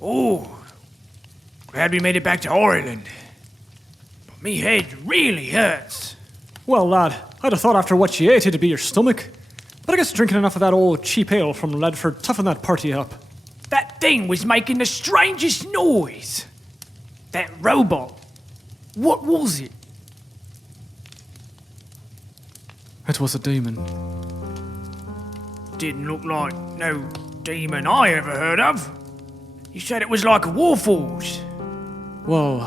Oh, glad we made it back to Ireland. But me head really hurts. Well, lad, I'd have thought after what you ate it'd be your stomach. But I guess drinking enough of that old cheap ale from Ledford toughened that party up. That thing was making the strangest noise. That robot. What was it? It was a demon. Didn't look like no demon I ever heard of. You said it was like a warforged. Well,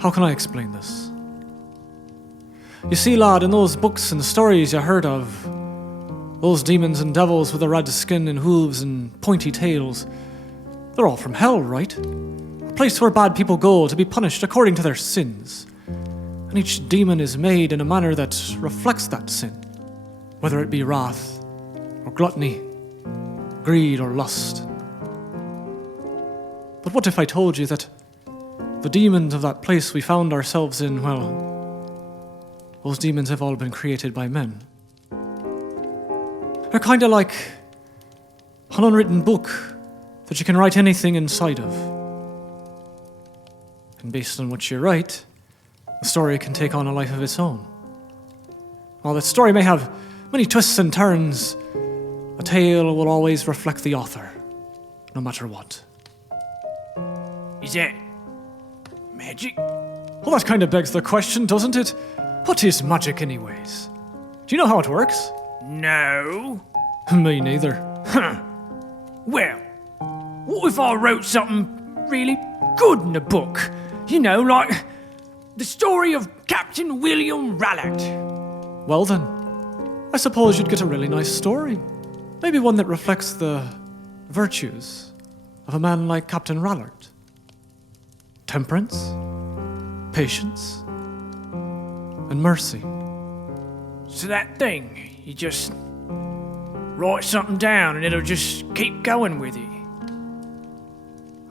how can I explain this? You see, lad, in those books and stories you heard of, those demons and devils with the red skin and hooves and pointy tails, they're all from hell, right? A place where bad people go to be punished according to their sins. And each demon is made in a manner that reflects that sin, whether it be wrath, or gluttony, greed, or lust. But what if I told you that the demons of that place we found ourselves in, well, those demons have all been created by men. They're kind of like an unwritten book that you can write anything inside of. And based on what you write, the story can take on a life of its own. While the story may have many twists and turns, a tale will always reflect the author, no matter what. Is that magic? Well, that kind of begs the question, doesn't it? What is magic anyways? Do you know how it works? No. Me neither. Huh. Well, what if I wrote something really good in a book? You know, like the story of Captain William Rallard. Well then, I suppose you'd get a really nice story. Maybe one that reflects the virtues of a man like Captain Rallard. Temperance, patience, and mercy. So that thing, you just write something down and it'll just keep going with it.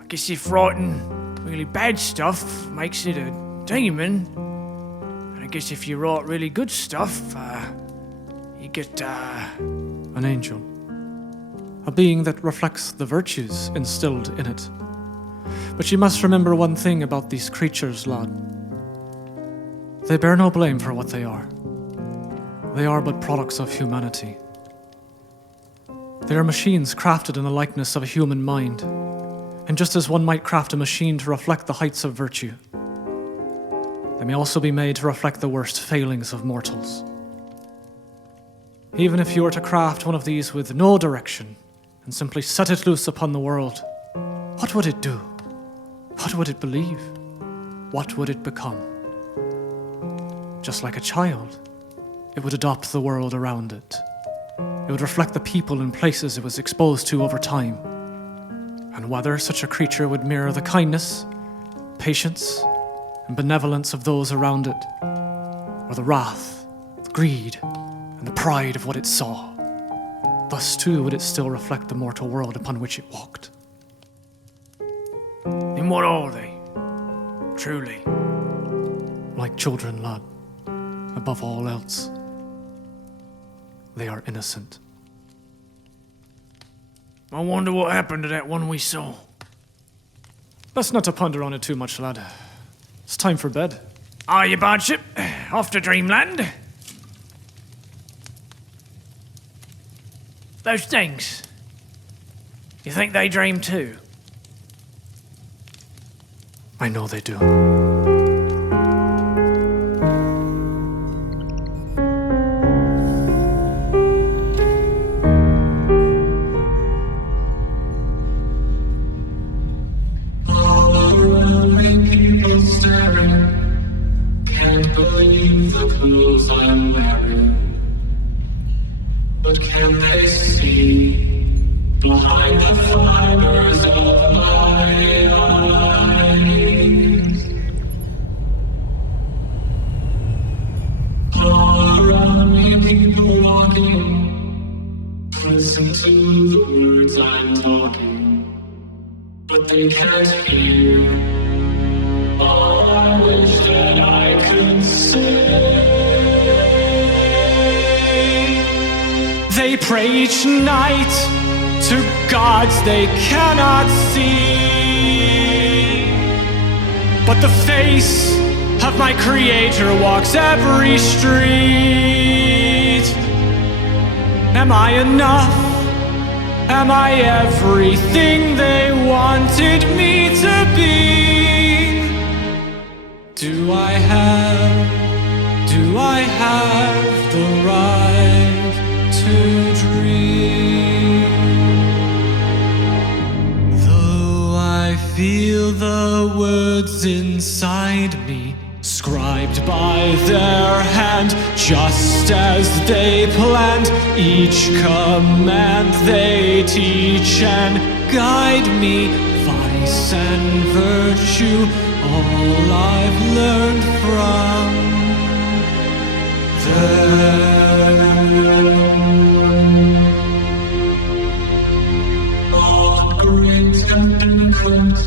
I guess if writing really bad stuff makes it a demon, and I guess if you write really good stuff, you get, an angel. A being that reflects the virtues instilled in it. But you must remember one thing about these creatures, lad. They bear no blame for what they are. They are but products of humanity. They are machines crafted in the likeness of a human mind, and just as one might craft a machine to reflect the heights of virtue, they may also be made to reflect the worst failings of mortals. Even if you were to craft one of these with no direction and simply set it loose upon the world, what would it do? What would it believe? What would it become? Just like a child, it would adopt the world around it. It would reflect the people and places it was exposed to over time. And whether such a creature would mirror the kindness, patience, and benevolence of those around it, or the wrath, the greed, and the pride of what it saw, thus too would it still reflect the mortal world upon which it walked. And what are they? Truly. Like children, lad, above all else, they are innocent. I wonder what happened to that one we saw. Let's not to ponder on it too much, lad. It's time for bed. Are you, Bardship? Off to Dreamland? Those things. You think they dream too? I know they do. Can't believe the clothes I'm wearing, but can they see behind the fibers of my eyes? All around me, people walking, listen to the words I'm talking, but they can't hear. All I wish that I could say. They pray each night to gods they cannot see. But the face of my creator walks every street. Am I enough? Am I everything they wanted me to be? Do I have the right to dream? Though I feel the words inside me, scribed by their hand, just as they planned, each command they teach and guide me, vice and virtue, all I've learned from them. All grades have been clipped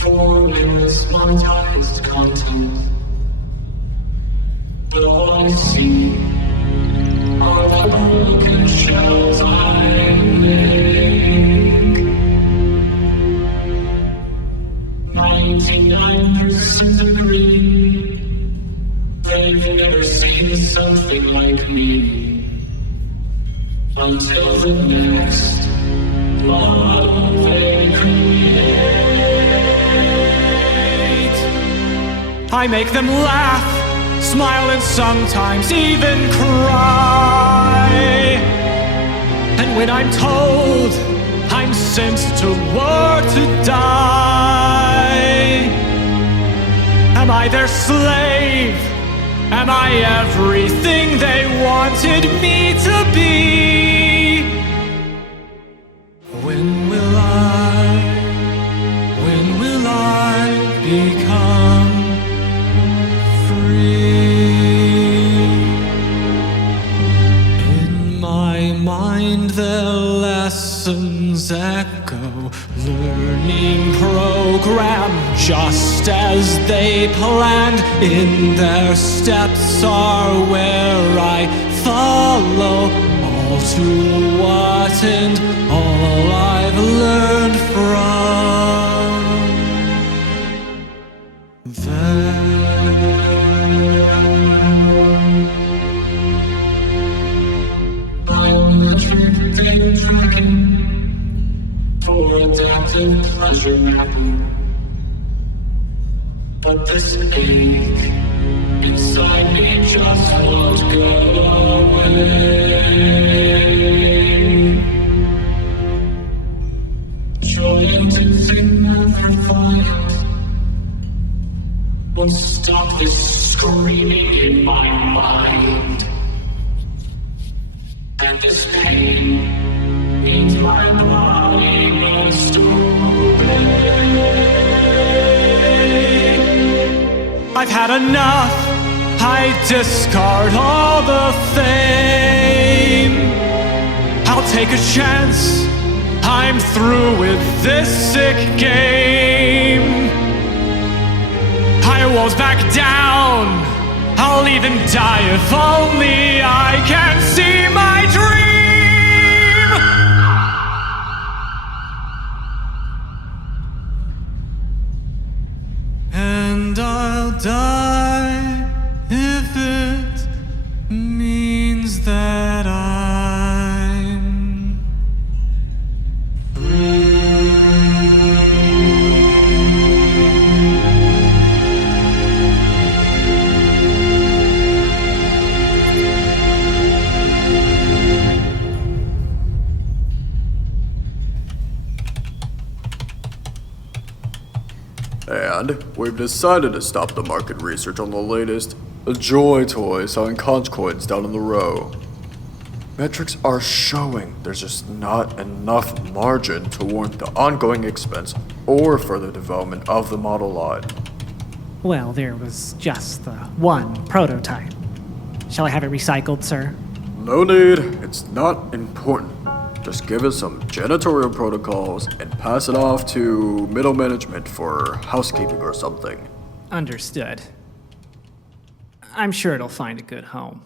for monetized content, but all I see are the broken shells I make. 99% agree they've never seen something like me until the next model they create. I make them laugh, smile, and sometimes even cry. And when I'm told I'm sent to war to die, am I their slave? Am I everything they wanted me to be? When will I become free? In my mind their lessons echo, learning program just as they planned. In their steps are where I follow, all to what and all I've learned from them. Biometric data tracking for adaptive pleasure mapping. But this ache inside me just won't go away. Trying to think never find won't stop this screaming in my mind. And this pain means my body must obey. I've had enough, I discard all the fame. I'll take a chance, I'm through with this sick game. I won't back down, I'll even die if only I can see my dream. And I'll die if it means that I'm And we've decided to stop the market research on the latest Joy toys selling conch coins down in the row. Metrics are showing there's just not enough margin to warrant the ongoing expense or further development of the model line. Well, there was just the one prototype. Shall I have it recycled, sir? No need, it's not important. Just give us some janitorial protocols and pass it off to middle management for housekeeping or something. Understood. I'm sure it'll find a good home.